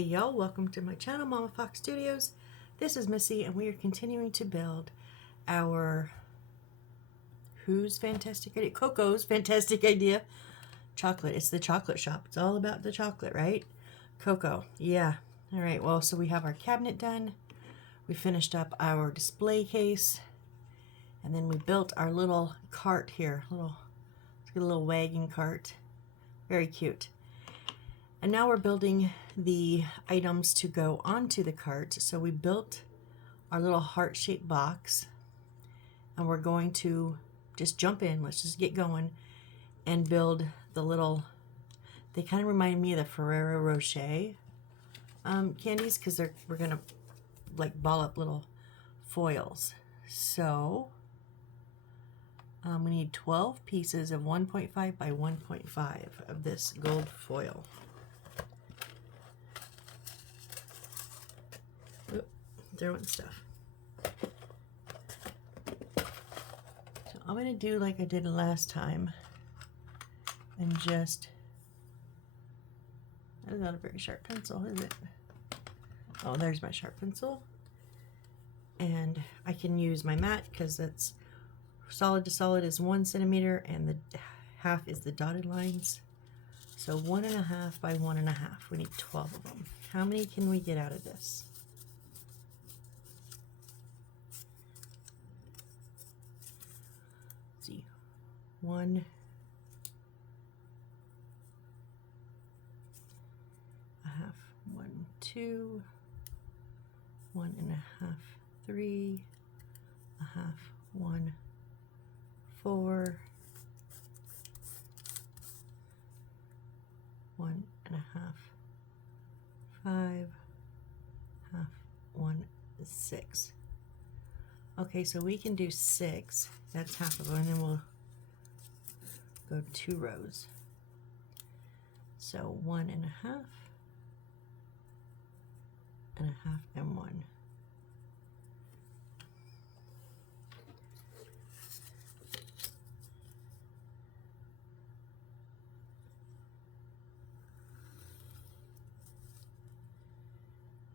Hey y'all, welcome to my channel, Mama Fox Studios. This is Missy and we are continuing to build our Coco's Fantastic Idea chocolate. It's the chocolate shop. It's all about the chocolate, right? Coco, yeah. Alright, well, so we have our cabinet done. We finished up our display case. And then we built our little cart here. Let's get a little wagging cart. Very cute. And now we're building the items to go onto the cart. So we built our little heart-shaped box and we're going to just jump in. Let's just get going and build the little, they kind of remind me of the Ferrero Rocher candies because we're gonna like ball up little foils. So we need 12 pieces of 1.5 by 1.5 of this gold foil. Throwing stuff. So I'm going to do like I did last time and just, that's not a very sharp pencil, is it? Oh, there's my sharp pencil. And I can use my mat because that's solid to solid is 1 centimeter and the half is the dotted lines. So 1.5 by 1.5. We need 12 of them. How many can we get out of this? See, 1, 1/2, 1, 2, 1.5, 3, 1/2, 1, 4, 1.5, 5, 1/2, 1, 6. Okay, so we can do 6. That's half of them, and then we'll go 2 rows. So 1.5, 1/2, and 1.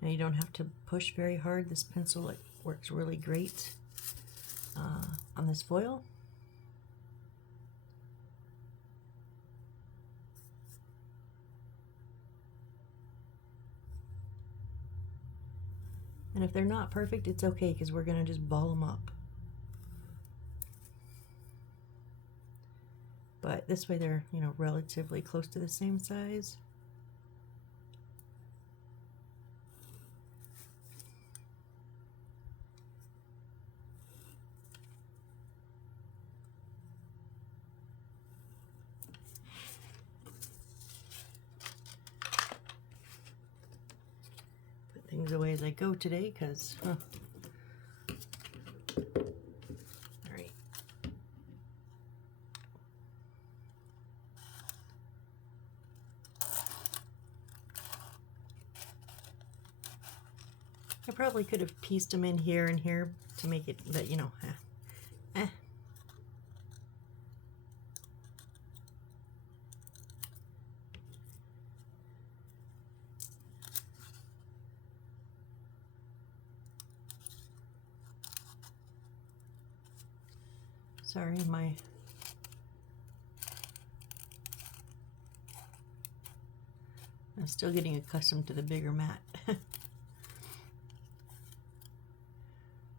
Now you don't have to push very hard. This pencil, it works really great on this foil. And if they're not perfect, it's okay because we're going to just ball them up. But this way they're, you know, relatively close to the same size. Things away as I go today because all right. I probably could have pieced them in here and here to make it, but you know, Sorry, I'm still getting accustomed to the bigger mat.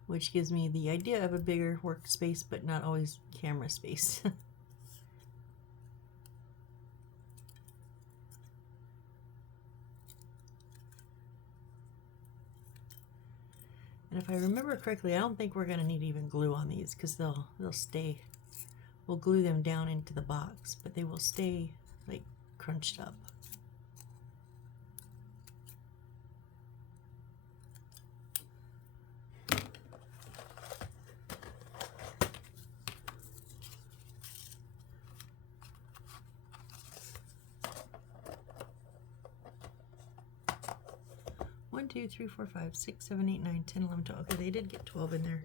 Which gives me the idea of a bigger workspace, but not always camera space. And if I remember correctly, I don't think we're going to need even glue on these because they'll stay. We'll glue them down into the box, but they will stay like crunched up. One, 2, 3, 4, 5, 6, 7, 8, 9, 10, 11, 12. Okay, they did get 12 in there.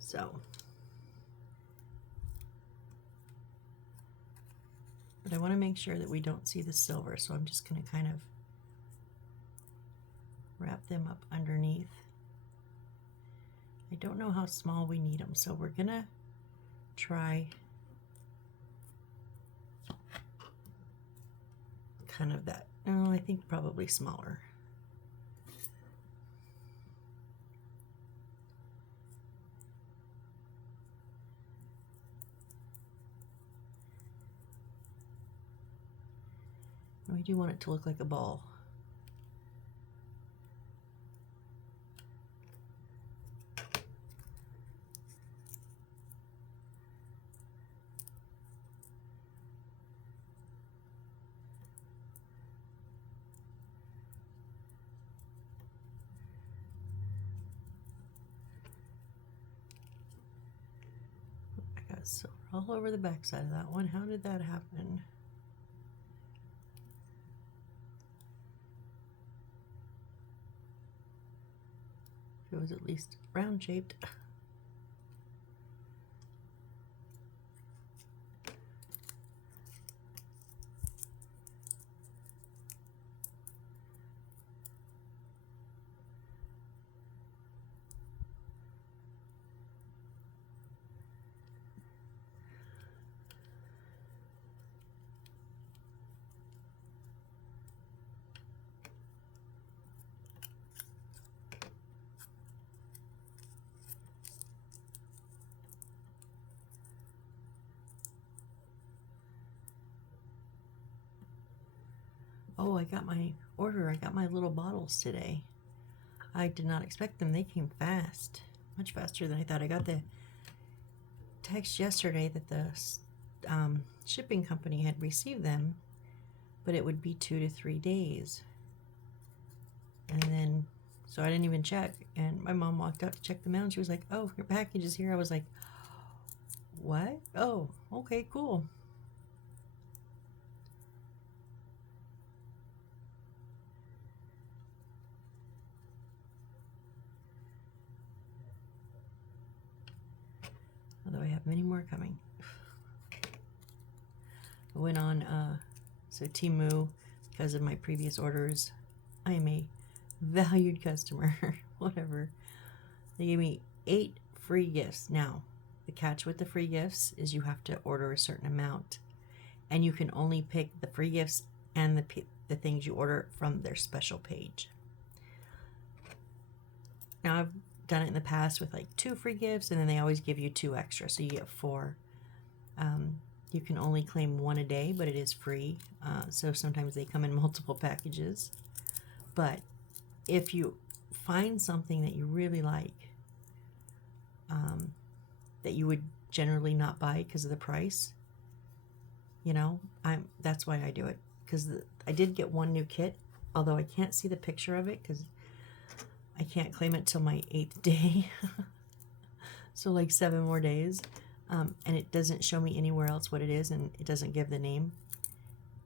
So, but I want to make sure that we don't see the silver, so I'm just going to kind of them up underneath. I don't know how small we need them, so we're gonna try kind of that. No, I think probably smaller. We do want it to look like a ball. I got silver all over the back side of that one. How did that happen? It was at least round shaped. Oh, I got my order. I got my little bottles today. I did not expect them. They came fast, much faster than I thought. I got the text yesterday that the shipping company had received them, but it would be 2 to 3 days. And then, so I didn't even check. And my mom walked out to check the mail, and she was like, "Oh, your package is here." I was like, "What? Oh, okay, cool." Although I have many more coming. I went on, so Temu, because of my previous orders, I am a valued customer, whatever. They gave me 8 free gifts. Now, the catch with the free gifts is you have to order a certain amount, and you can only pick the free gifts and the things you order from their special page. Now, I've done it in the past with like 2 free gifts, and then they always give you 2 extra, so you get 4. You can only claim 1 a day, but it is free. So sometimes they come in multiple packages. But if you find something that you really like, that you would generally not buy because of the price, you know, that's why I do it. Because I did get 1 new kit, although I can't see the picture of it because I can't claim it till my 8th day. So like 7 more days. And it doesn't show me anywhere else what it is, and it doesn't give the name.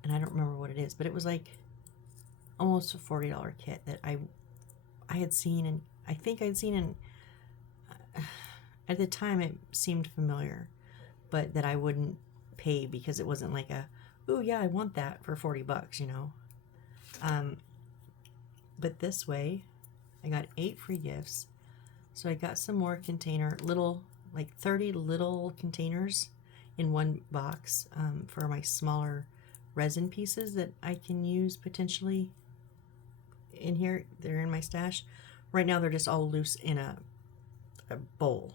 And I don't remember what it is, but it was like almost a $40 kit that I had seen, and I think I'd seen, and at the time it seemed familiar, but that I wouldn't pay because it wasn't like a, "Ooh, yeah, I want that for $40, you know." But this way, I got 8 free gifts. So I got some more little, like 30 little containers in one box for my smaller resin pieces that I can use potentially in here. They're in my stash. Right now they're just all loose in a bowl.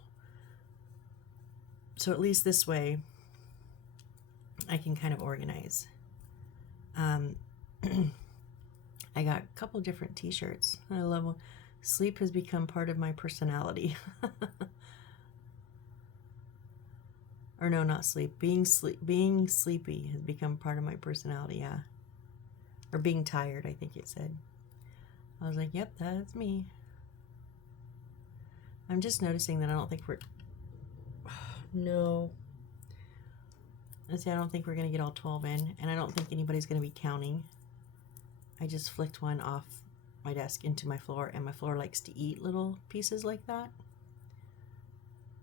So at least this way I can kind of organize. I got a couple different t-shirts. I love them. Sleep has become part of my personality. Or no, not sleep. Being sleepy has become part of my personality, yeah. Or being tired, I think it said. I was like, yep, that's me. I'm just noticing that I don't think we're... No. I don't think we're going to get all 12 in, and I don't think anybody's going to be counting. I just flicked one off my desk into my floor, and my floor likes to eat little pieces like that.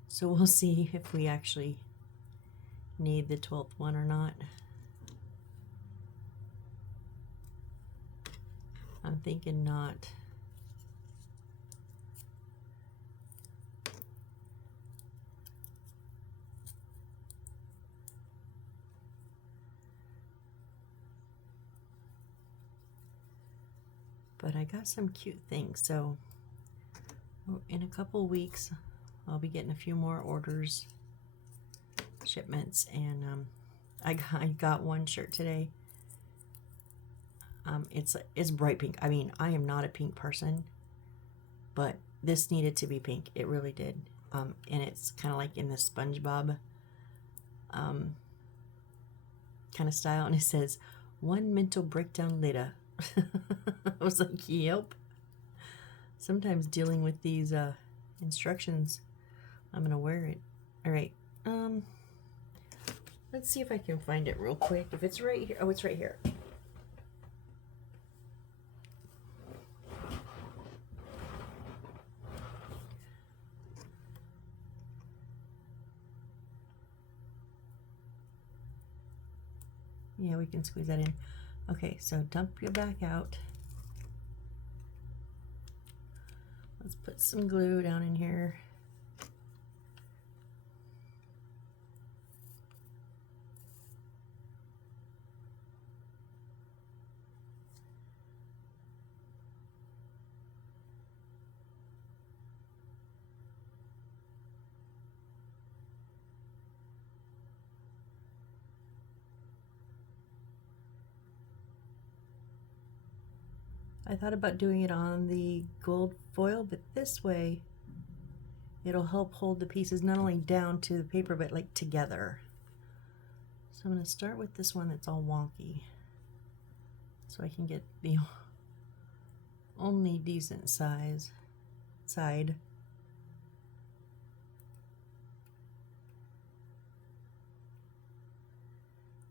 So we'll see if we actually need the 12th one or not. I'm thinking not. but I got some cute things. So in a couple weeks, I'll be getting a few more orders, shipments, and I got one shirt today. It's bright pink. I mean, I am not a pink person, but this needed to be pink. It really did. And it's kind of like in the SpongeBob kind of style, and it says, "One mental breakdown later." I was like, yep. Sometimes dealing with these instructions, I'm gonna wear it. All right. Let's see if I can find it real quick. If it's right here. Oh, it's right here. Yeah, we can squeeze that in. Okay, so dump your back out. Let's put some glue down in here. I thought about doing it on the gold foil, but this way it'll help hold the pieces not only down to the paper, but like together. So I'm going to start with this one that's all wonky, so I can get the only decent size side.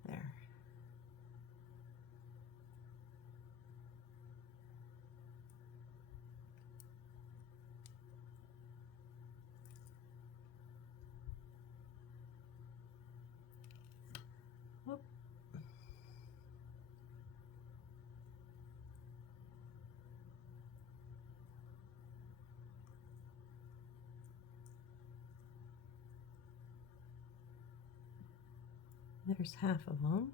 There. Whoop. There's half of them.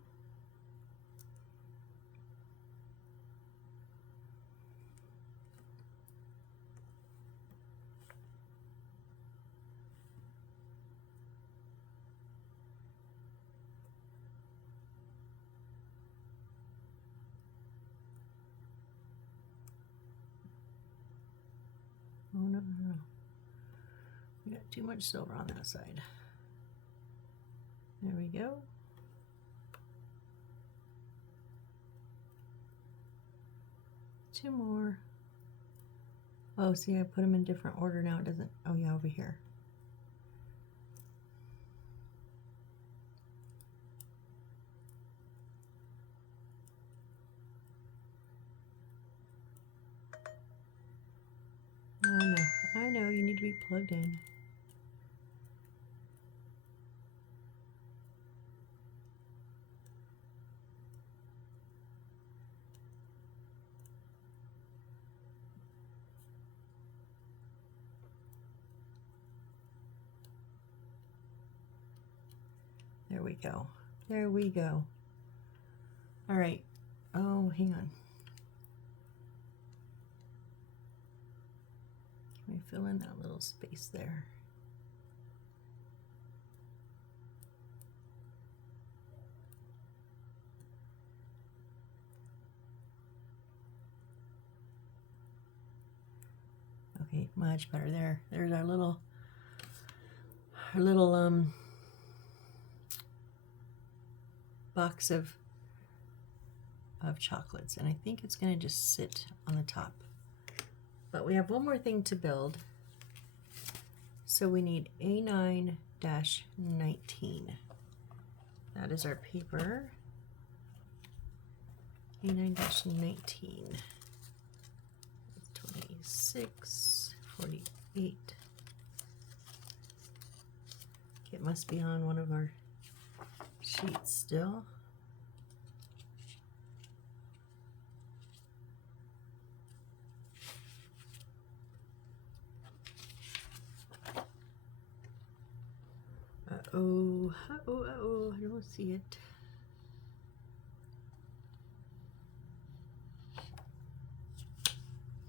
Oh, no, no, no. We got too much silver on that side. There we go. Two more. Oh, see, I put them in different order now. It doesn't. Oh, yeah, over here. I know, you need to be plugged in. There we go. There we go. All right. Oh, hang on. Can we fill in that little space there? Okay, much better there. There's our little box of chocolates, and I think it's going to just sit on the top. But we have one more thing to build. So we need A9-19. That is our paper. A9-19. 26, 48. It must be on one of our sheets still. Uh-oh, uh-oh, uh-oh, I don't see it.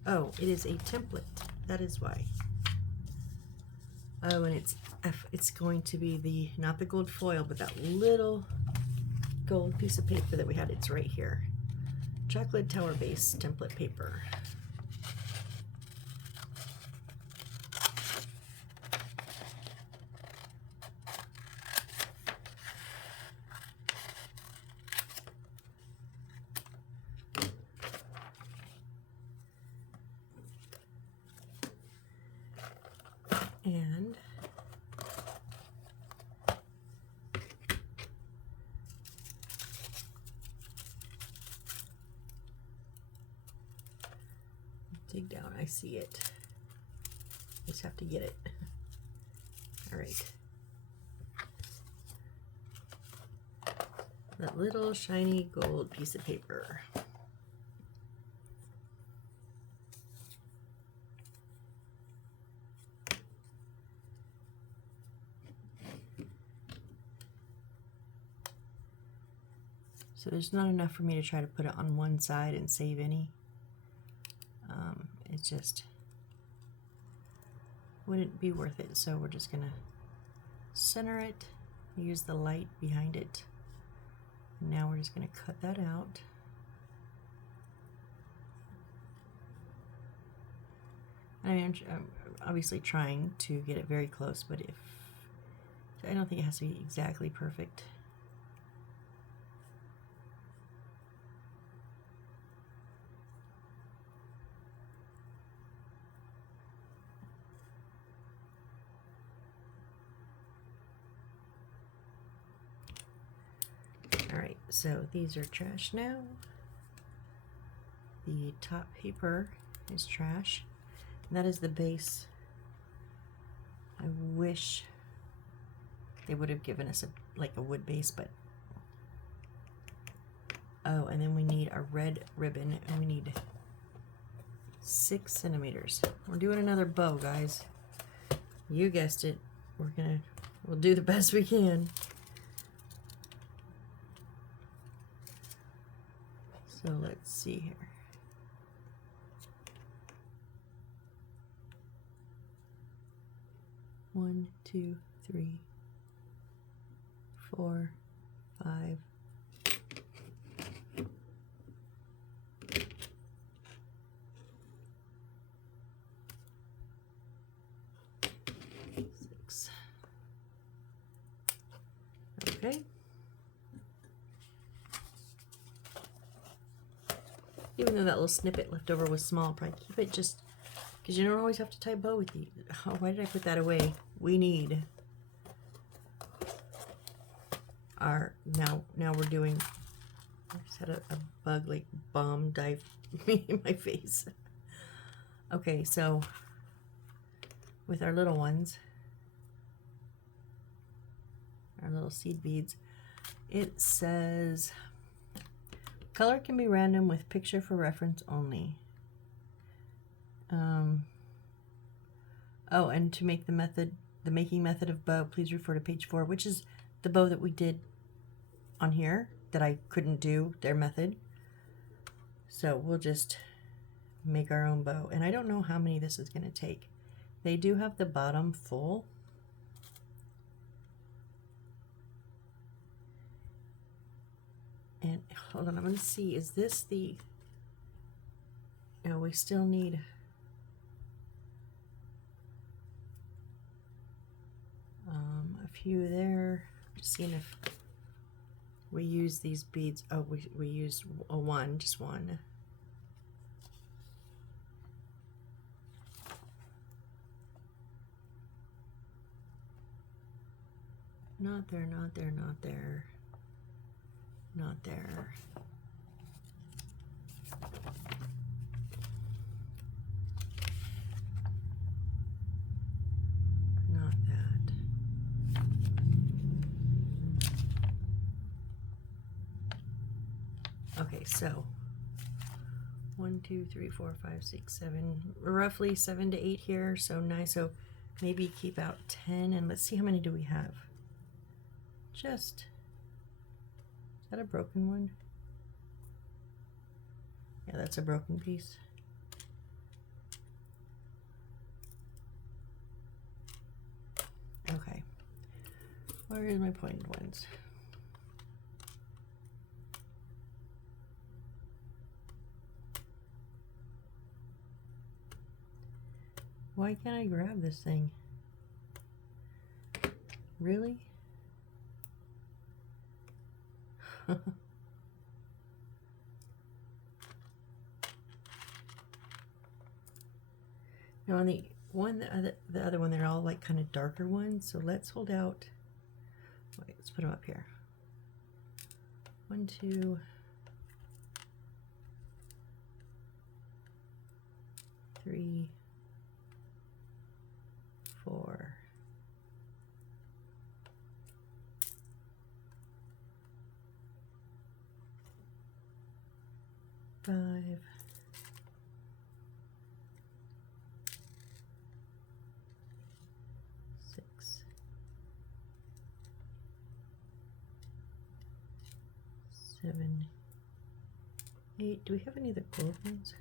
Oh, it is a template. That is why. Oh, and it's going to be the, not the gold foil, but that little gold piece of paper that we had. It's right here. Chocolate Tower Base template paper. And dig down, I see it. Just have to get it. All right. That little shiny gold piece of paper. So there's not enough for me to try to put it on one side and save any. It just wouldn't be worth it. So we're just gonna center it, use the light behind it. And now we're just gonna cut that out. I'm obviously trying to get it very close, but I don't think it has to be exactly perfect. Alright, so these are trash now. The top paper is trash. And that is the base. I wish they would have given us like a wood base, but oh, and then we need a red ribbon, and we need 6 centimeters. We're doing another bow, guys. You guessed it. We'll do the best we can. So let's see here. One, two, three, 4, 5. Okay. Even though that little snippet left over was small, probably keep it just because you don't always have to tie a bow with you. Oh, why did I put that away? We need our now we're doing. I just had a bug like bomb dive me in my face. Okay, so with our little ones, our little seed beads, it says color can be random with picture for reference only. Oh, and to make the making method of bow, please refer to page 4, which is the bow that we did on here that I couldn't do their method. So we'll just make our own bow. And I don't know how many this is going to take. They do have the bottom full. And hold on, I'm going to see, is this the... No, we still need... a few there. Just seeing if we use these beads. Oh, we used just one. Not there, not there, not there. Not there. Not that. Okay, so 1, 2, 3, 4, 5, 6, 7, roughly 7 to 8 here. So nice. So maybe keep out 10, and let's see how many do we have. Just, is that a broken one? Yeah, that's a broken piece. Where is my pointed ones? Why can't I grab this thing? Really? Now on the one, the other one, they're all like kind of darker ones. So let's hold out. Wait, let's put them up here. 1, 2, 3, 4. 5, 6, 7, 8. Do we have any of the gold ones?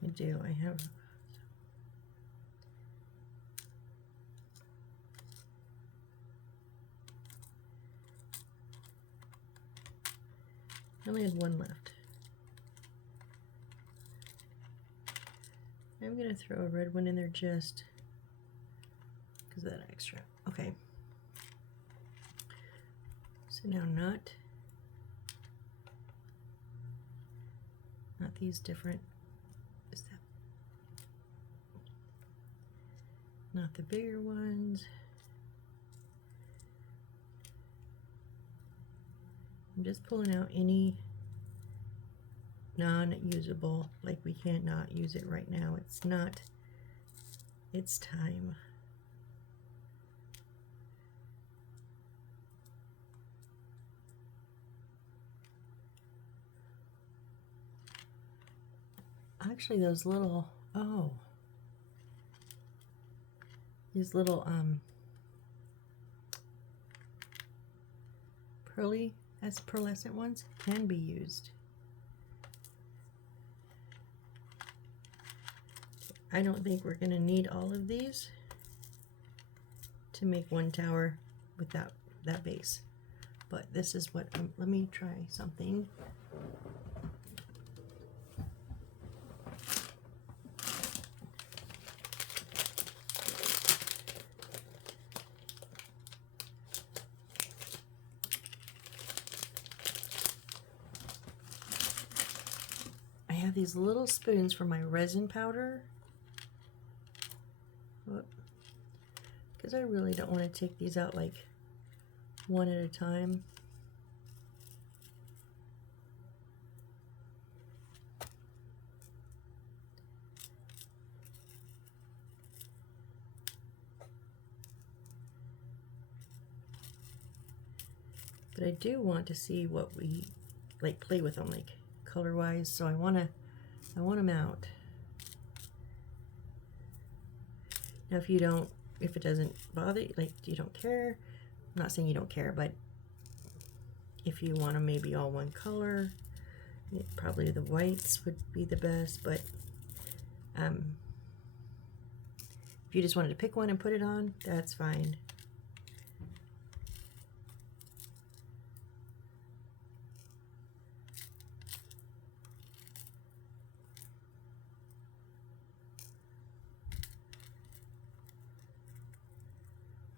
I do. I have. I only had one left. I'm going to throw a red one in there just because of that extra. Okay. So now not these different. Is that not the bigger ones? I'm just pulling out any non-usable, like we can't not use it right now. It's not, it's time. Actually, those little, oh, these little pearlescent ones can be used. I don't think we're going to need all of these to make one tower with that base, but this is what let me try something. I have these little spoons for my resin powder. Because I really don't want to take these out like one at a time. But I do want to see what we like, play with them like color wise, so I want them out. Now if it doesn't bother you, like you don't care, I'm not saying you don't care, but if you want them maybe all one color, probably the whites would be the best, but if you just wanted to pick one and put it on, that's fine.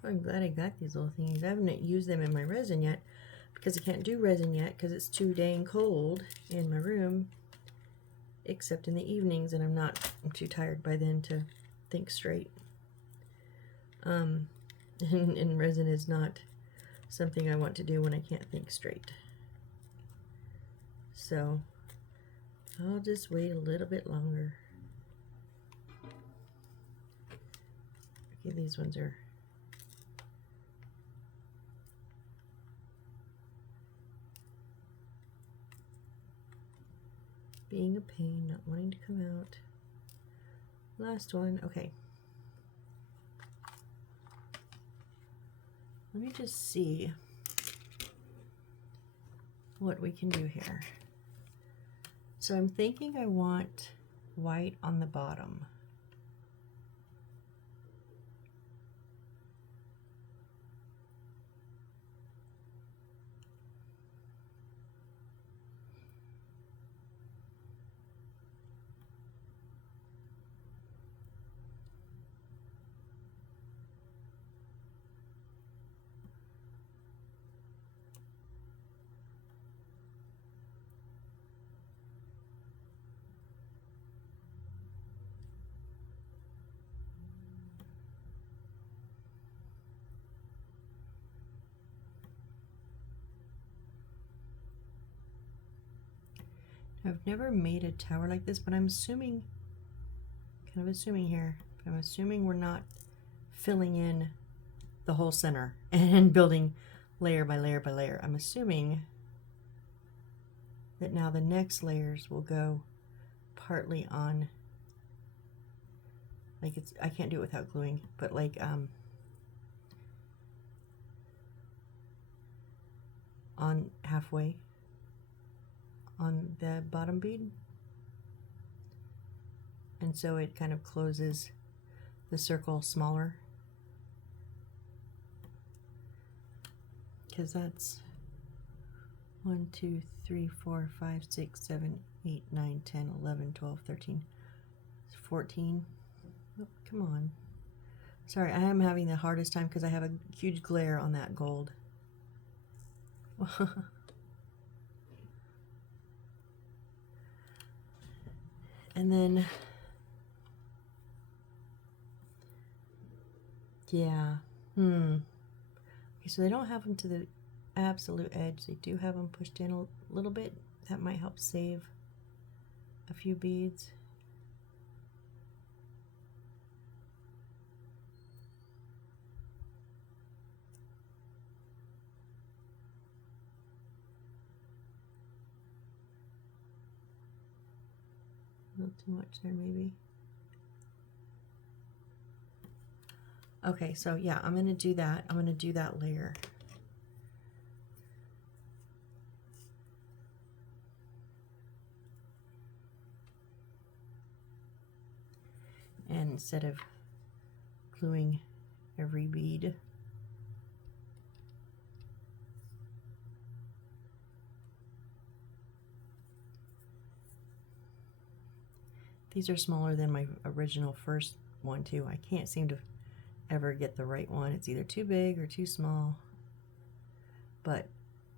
I'm glad I got these little things. I haven't used them in my resin yet because I can't do resin yet because it's too dang cold in my room, except in the evenings, and I'm too tired by then to think straight. And resin is not something I want to do when I can't think straight. So I'll just wait a little bit longer. Okay, these ones are being a pain, not wanting to come out. Last one. Okay. Let me just see what we can do here. So I'm thinking I want white on the bottom. I've never made a tower like this, but I'm assuming, kind of assuming here, but I'm assuming we're not filling in the whole center and building layer by layer by layer. I'm assuming that now the next layers will go partly on, like it's, I can't do it without gluing, but like on halfway on the bottom bead, and so it kind of closes the circle smaller, because that's 1, 2, 3, 4, 5, 6, 7, 8, 9, 10, 11, 12, 13, 14. Oh, come on. Sorry, I am having the hardest time because I have a huge glare on that gold. And then, yeah, okay, so they don't have them to the absolute edge. They do have them pushed in a little bit. That might help save a few beads. Not too much there, maybe. Okay, so yeah, I'm going to do that. I'm going to do that layer. And instead of gluing every bead, these are smaller than my original first one too. I can't seem to ever get the right one. It's either too big or too small. But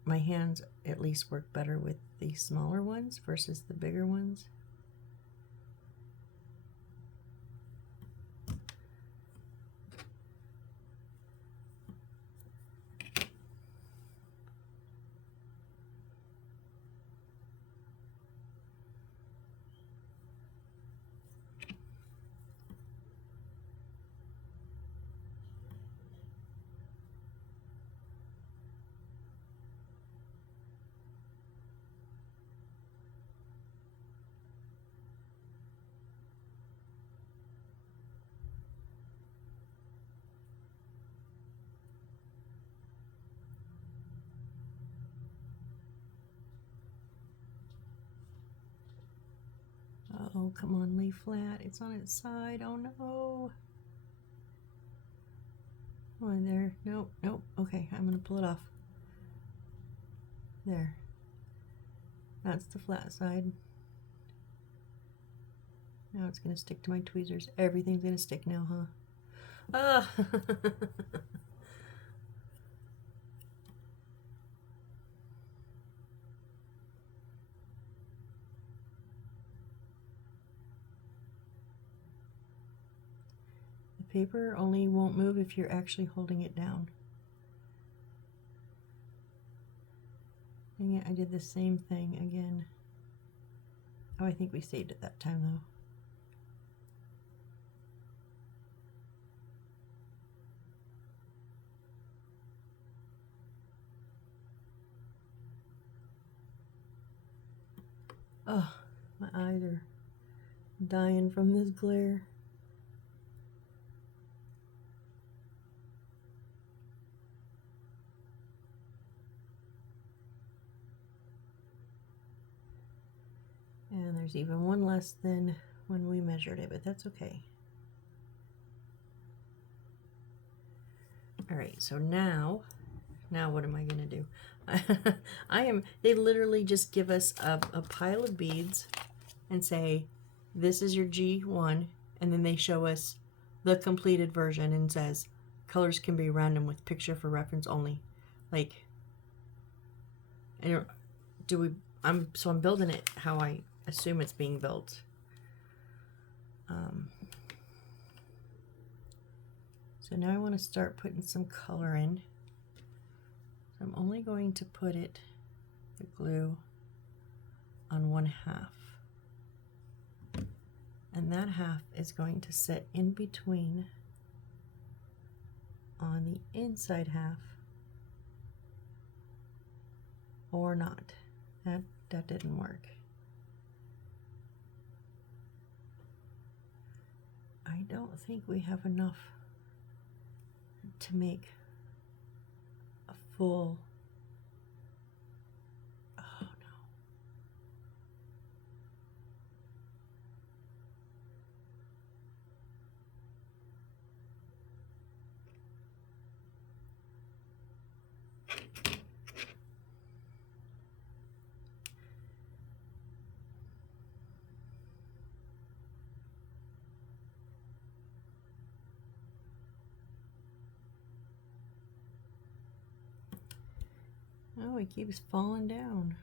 my hands at least work better with the smaller ones versus the bigger ones. Oh, come on, lay flat. It's on its side. Oh no. Come on there. Nope, nope. Okay, I'm gonna pull it off. There. That's the flat side. Now it's gonna stick to my tweezers. Everything's gonna stick now, huh? Ah. The paper only won't move if you're actually holding it down. Dang it, I did the same thing again. Oh, I think we saved it that time though. Oh, my eyes are dying from this glare. there's even one less than when we measured it, but that's okay. All right, so now what am I gonna do? They literally just give us a pile of beads and say, this is your G1, and then they show us the completed version and says, colors can be random with picture for reference only. Like, I'm building it how I assume it's being built. So now I want to start putting some color in. So I'm only going to put the glue on one half. And that half is going to sit in between on the inside half, or not. That didn't work. I don't think we have enough to make a full, oh no. Oh, it keeps falling down.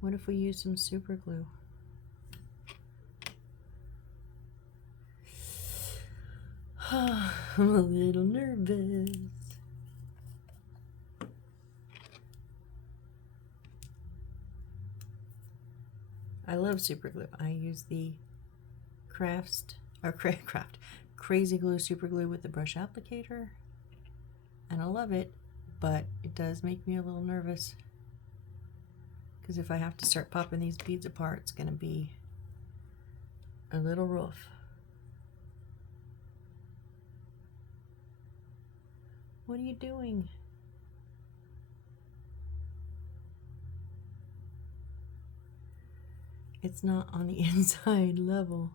What if we use some super glue? I'm a little nervous. I love super glue. I use the Crazy Glue super glue with the brush applicator, and I love it, but it does make me a little nervous because if I have to start popping these beads apart, it's going to be a little rough. What are you doing? It's not on the inside level.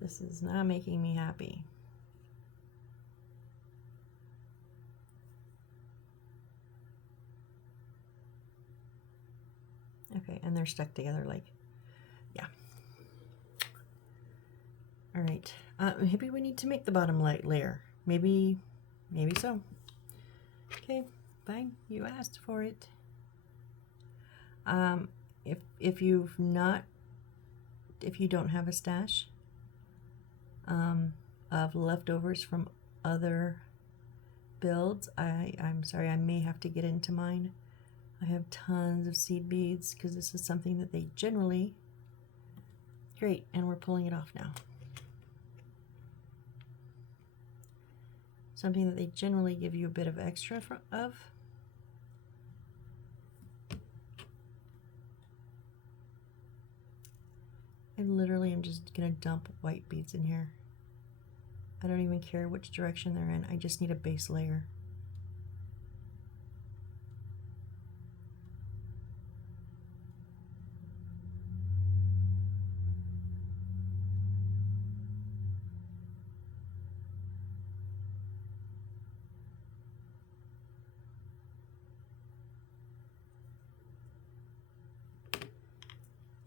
This is not making me happy. Okay, and they're stuck together like, yeah. All right, maybe we need to make the bottom light layer. Maybe so. Okay, fine, you asked for it. If you don't have a stash of leftovers from other builds, I'm sorry, I may have to get into mine. I have tons of seed beads because this is something that they generally, great, and we're pulling it off now. Something that they generally give you a bit of extra of. I literally am just gonna dump white beads in here. I don't even care which direction they're in. I just need a base layer.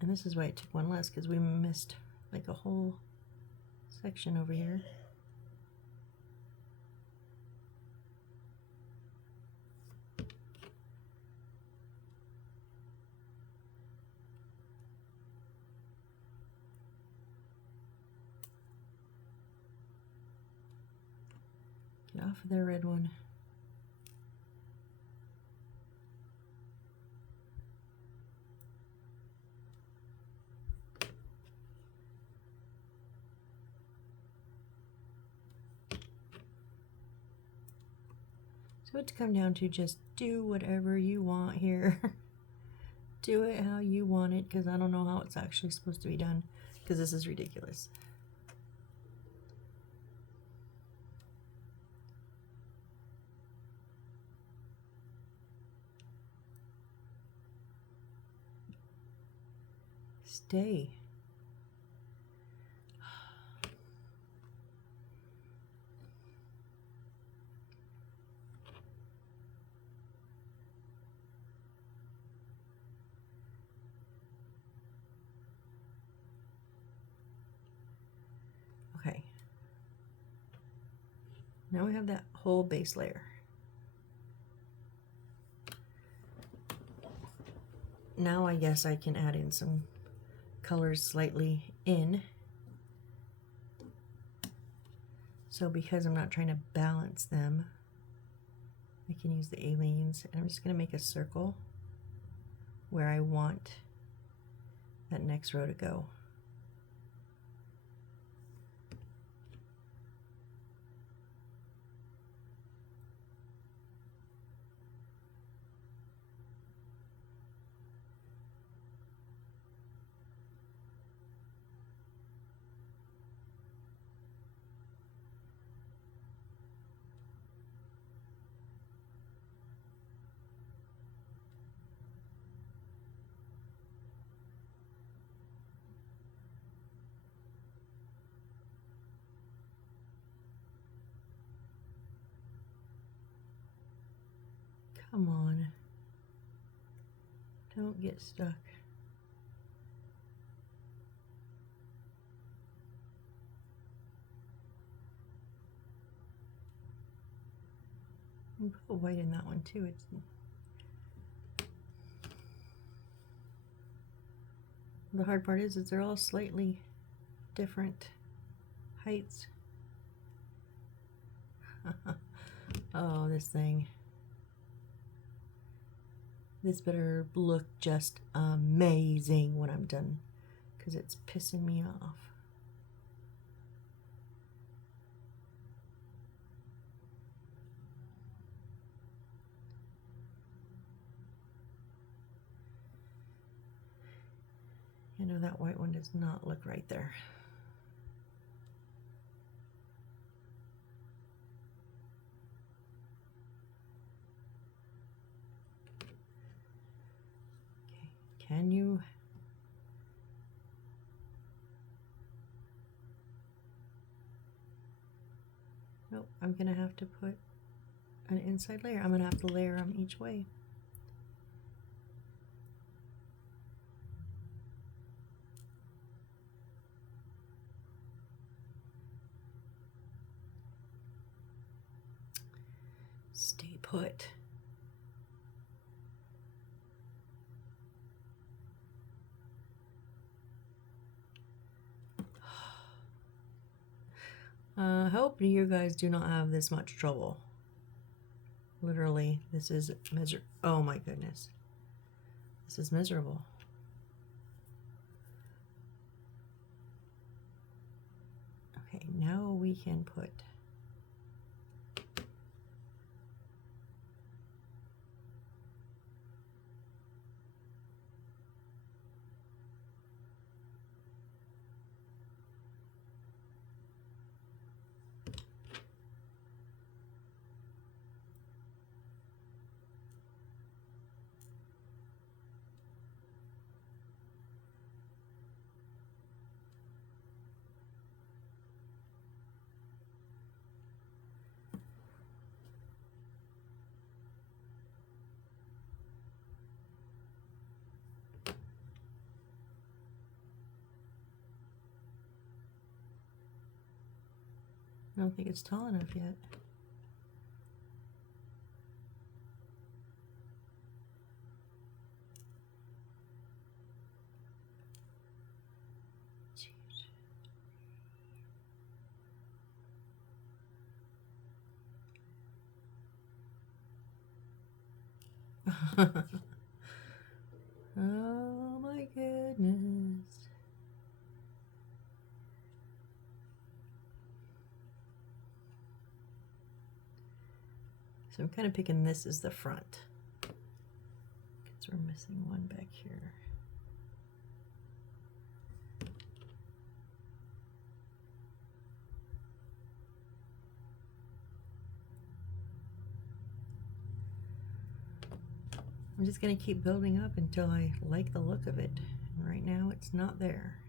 And this is why it took one less, because we missed like a whole section over here. Get off of their red one. So it's come down to just do whatever you want here. do it how you want it, because I don't know how it's actually supposed to be done, because this is ridiculous. Stay. Okay. Now we have that whole base layer. Now I guess I can add in some colors slightly in. So because I'm not trying to balance them, I can use the aliens, and I'm just going to make a circle where I want that next row to go. Come on. Don't get stuck. I'll put white in that one too. The hard part is they're all slightly different heights. Oh, this thing. This better look just amazing when I'm done, because it's pissing me off. You know, that white one does not look right there. Okay, can you? Nope, I'm gonna have to put an inside layer. I'm gonna have to layer them each way. Stay put. Hope you guys do not have this much trouble. Literally, this is miserable. Oh my goodness. This is miserable. Okay, now we can put I don't think it's tall enough yet. Oh my goodness. So I'm kind of picking this as the front. So we're missing one back here. I'm just going to keep building up until I like the look of it. And right now it's not there.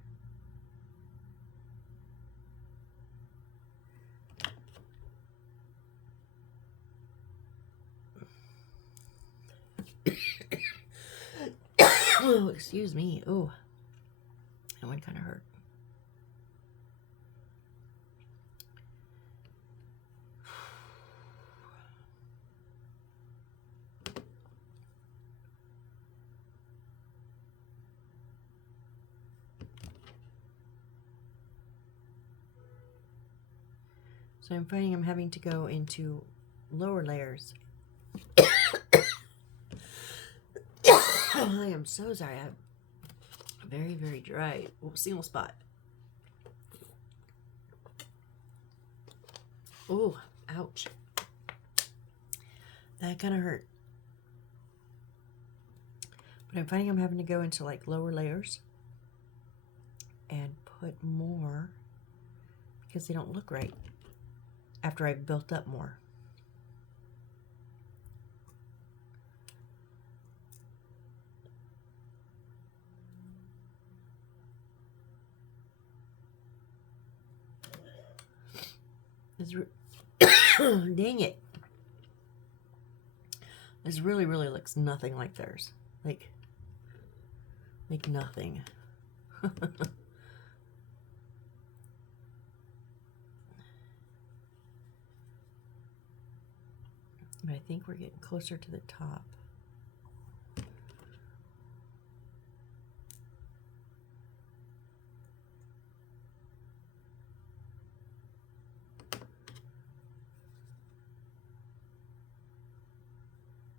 Oh, excuse me. Oh, that one kind of hurt. So I'm finding I'm having to go into lower layers. I am so sorry. I have a very, very dry single spot. Oh, ouch. That kind of hurt. But I'm finding I'm having to go into like lower layers and put more because they don't look right after I've built up more. Dang it. This really, really looks nothing like theirs. Like nothing. But I think we're getting closer to the top.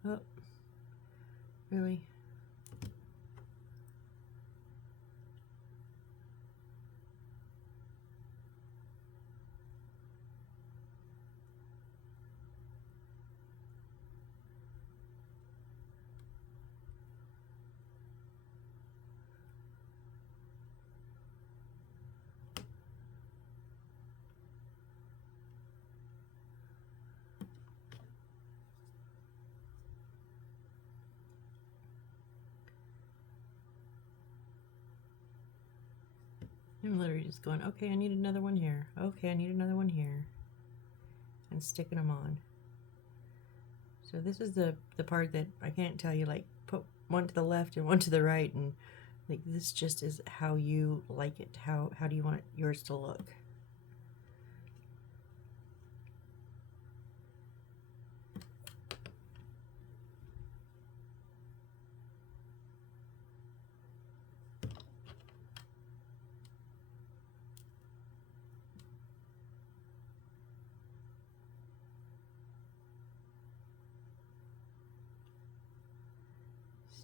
Oh, really? I'm literally just going, okay, I need another one here. Okay, I need another one here. And sticking them on. So this is the part that I can't tell you, like, put one to the left and one to the right, and like this just is how you like it. How do you want yours to look?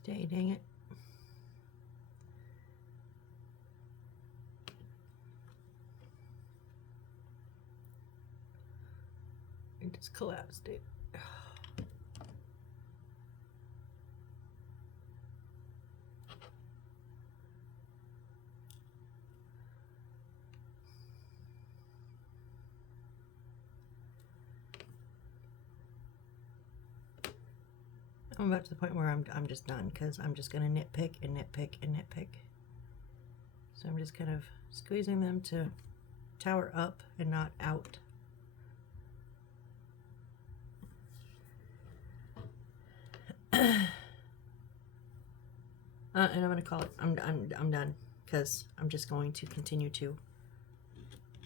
Stay, dang it. I just collapsed it. I'm about to the point where I'm just done because I'm just going to nitpick and nitpick and nitpick. So I'm just kind of squeezing them to tower up and not out. And I'm going to call it. I'm done because I'm just going to continue to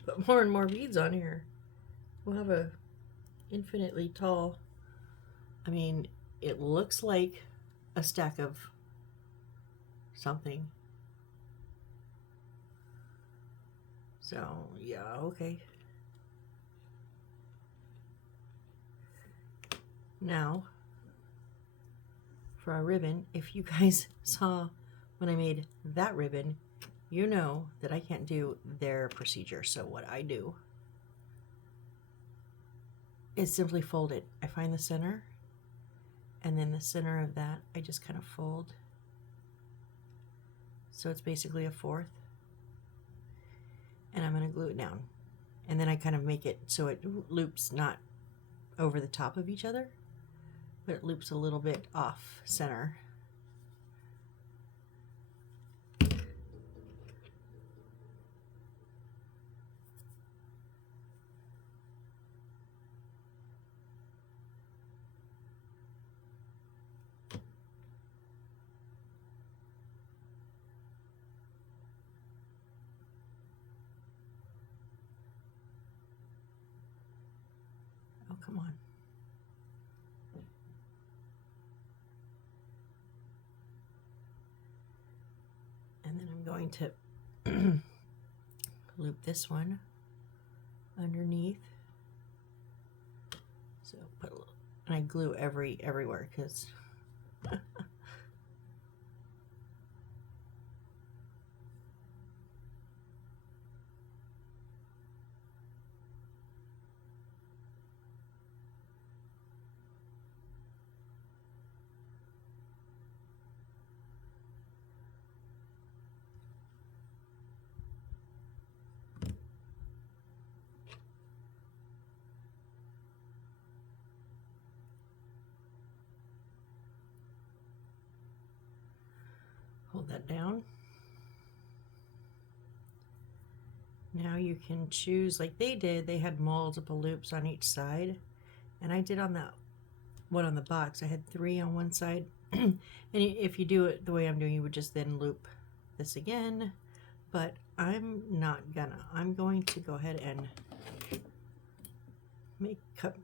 put more and more beads on here. We'll have a infinitely tall. I mean, it looks like a stack of something. So, yeah, okay. Now, for our ribbon, if you guys saw when I made that ribbon, you know that I can't do their procedure. So what I do is simply fold it. I find the center, and then the center of that I just kind of fold, so it's basically a fourth, and I'm going to glue it down, and then I kind of make it so it loops not over the top of each other, but it loops a little bit off center. Oh, come on. And then I'm going to loop this one underneath. So put a little, and I glue everywhere because hold that down. Now you can choose, like they did, they had multiple loops on each side, and I did on that one on the box. I had 3 on one side, and if you do it the way I'm doing, you would just then loop this again, but I'm not gonna. I'm going to go ahead and cut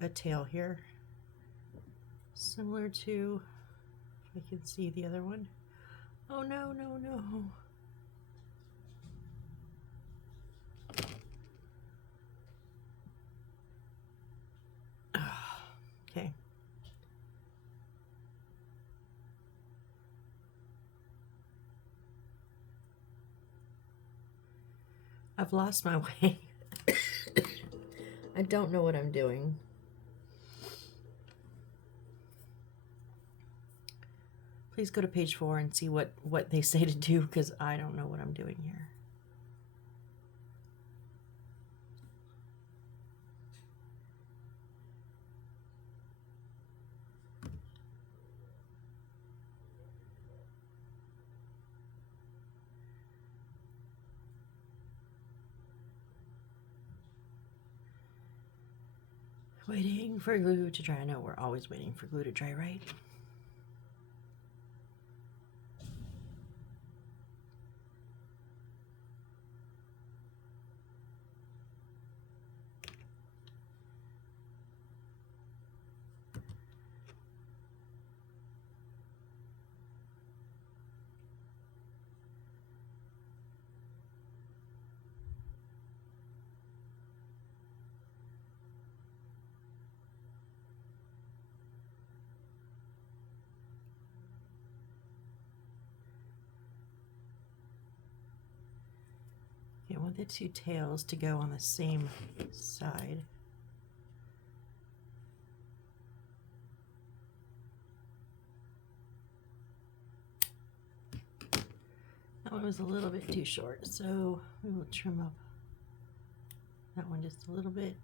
a tail here, similar to, if I can see the other one. Oh no, no, no. Okay. I've lost my way. I don't know what I'm doing. Please go to page 4 and see what they say to do, because I don't know what I'm doing here. Waiting for glue to dry. I know we're always waiting for glue to dry, right? I want the 2 tails to go on the same side. That one was a little bit too short, so we will trim up that one just a little bit.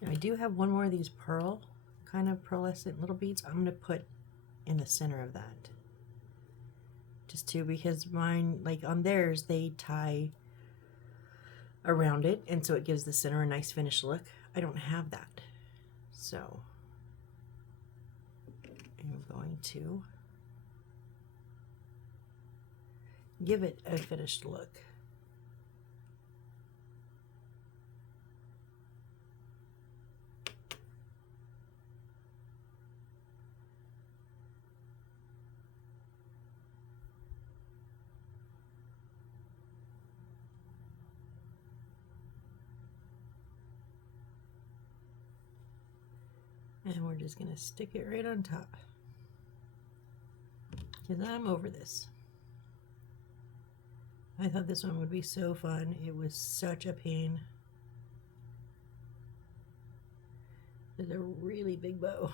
Now I do have one more of these kind of pearlescent little beads I'm going to put in the center of that. Just two, because mine, like on theirs, they tie around it, and so it gives the center a nice finished look. I don't have that, so I'm going to give it a finished look. And we're just going to stick it right on top. because I'm over this. I thought this one would be so fun. It was such a pain. It's a really big bow.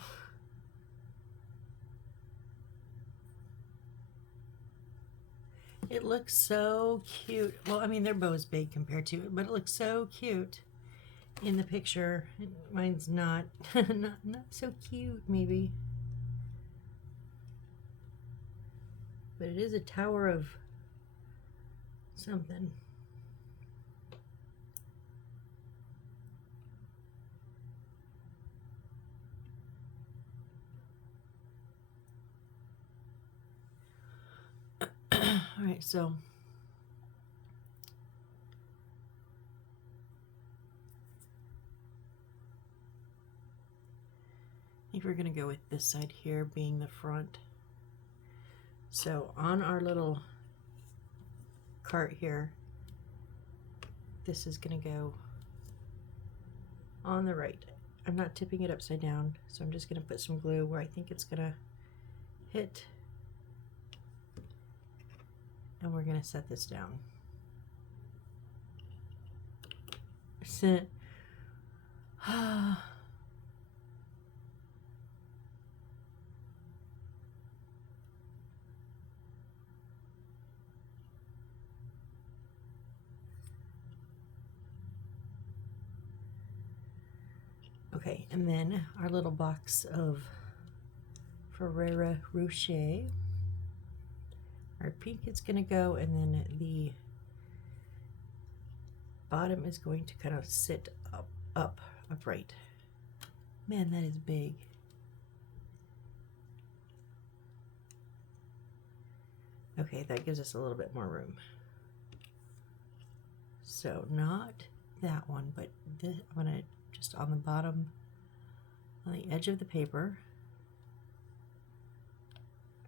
It looks so cute. Well, I mean, their bow is big compared to it, but it looks so cute in the picture. Mine's not, not so cute, maybe. But it is a tower of something. All right, so I think we're going to go with this side here being the front. So on our little cart here, this is going to go on the right. I'm not tipping it upside down, so I'm just going to put some glue where I think it's going to hit. And we're going to set this down. Sit. Okay, and then our little box of Ferrero Rocher. Our pink is going to go, and then the bottom is going to kind of sit upright. Man, that is big. Okay, that gives us a little bit more room. So not that one, but this, I'm going to just on the bottom, on the edge of the paper.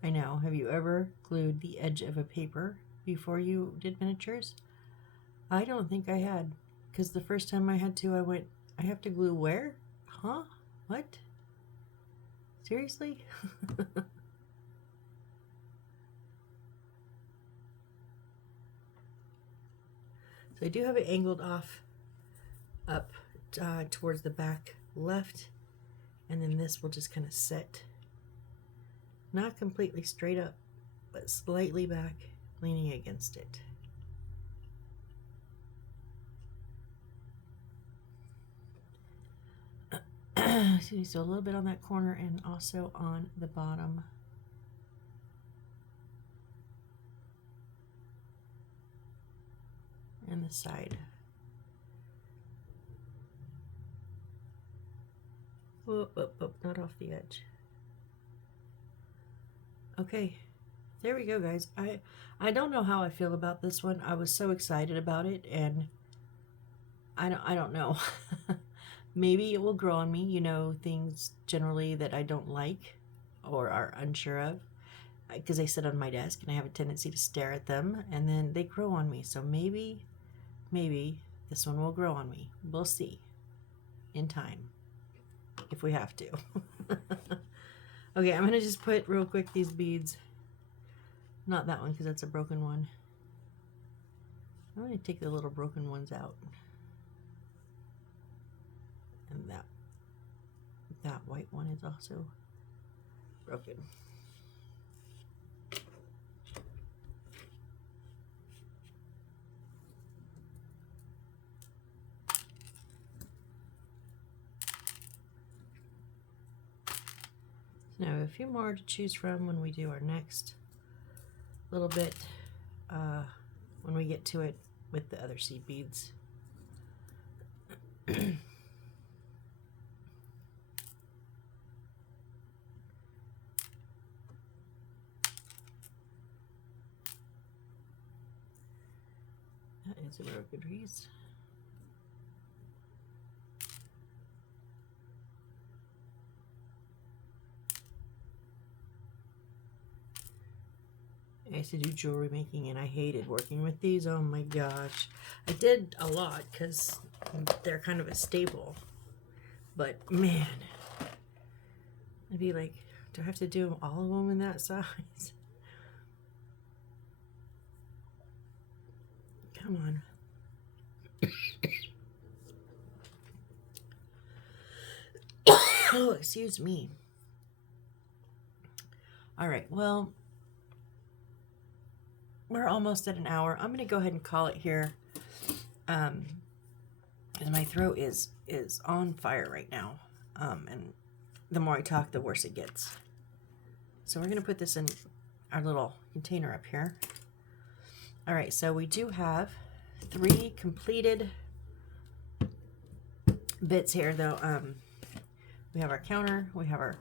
I know, have you ever glued the edge of a paper before you did miniatures? I don't think I had, because the first time I had to, I went, I have to glue where? Huh? What? Seriously? So I do have it angled off up towards the back left, and then this will just kind of set, not completely straight up, but slightly back, leaning against it. So a little bit on that corner and also on the bottom. And the side. Whoop, whoop, whoop, not off the edge. Okay, there we go, guys. I don't know how I feel about this one. I was so excited about it, and I don't know. Maybe it will grow on me, you know, things generally that I don't like or are unsure of, because they sit on my desk and I have a tendency to stare at them, and then they grow on me. So maybe this one will grow on me. We'll see in time if we have to. Okay, I'm gonna just put real quick these beads, not that one because that's a broken one. I'm gonna take the little broken ones out, and that white one is also broken. Now a few more to choose from when we do our next little bit, when we get to it with the other seed beads. That is a broken piece. I used to do jewelry making and I hated working with these. Oh my gosh. I did a lot because they're kind of a staple. But man, I'd be like, do I have to do all of them in that size? Come on. Oh, excuse me. All right, well, we're almost at an hour. I'm going to go ahead and call it here. Because my throat is on fire right now. And the more I talk, the worse it gets. So we're going to put this in our little container up here. All right, so we do have 3 completed bits here, though. We have our counter, we have our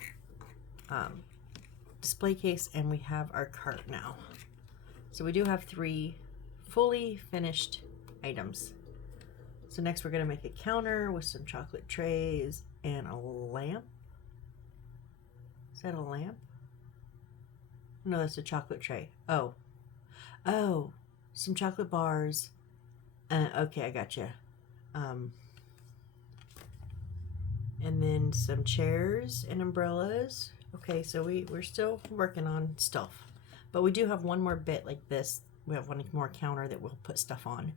display case, and we have our cart now. So we do have 3 fully finished items. So next we're going to make a counter with some chocolate trays and a lamp. Is that a lamp? No, that's a chocolate tray. Oh, some chocolate bars. Okay, I gotcha. And then some chairs and umbrellas. Okay, so we're still working on stuff. But we do have one more bit like this. We have one more counter that we'll put stuff on.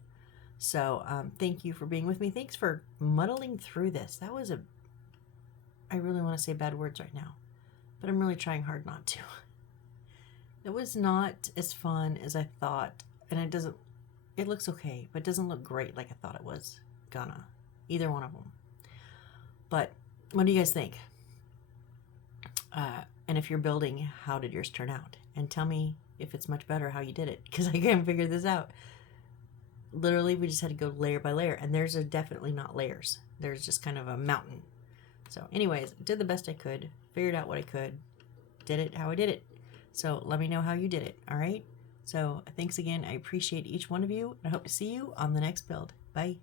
So thank you for being with me. Thanks for muddling through this. That was I really want to say bad words right now, but I'm really trying hard not to. It was not as fun as I thought, and it looks okay, but it doesn't look great like I thought it was gonna. Either one of them. But what do you guys think? And if you're building, how did yours turn out? And tell me if it's much better how you did it, because I can't figure this out. Literally, we just had to go layer by layer, and there's definitely not layers. There's just kind of a mountain. So anyways, did the best I could, figured out what I could, did it how I did it. So let me know how you did it, all right? So thanks again. I appreciate each one of you, and I hope to see you on the next build. Bye.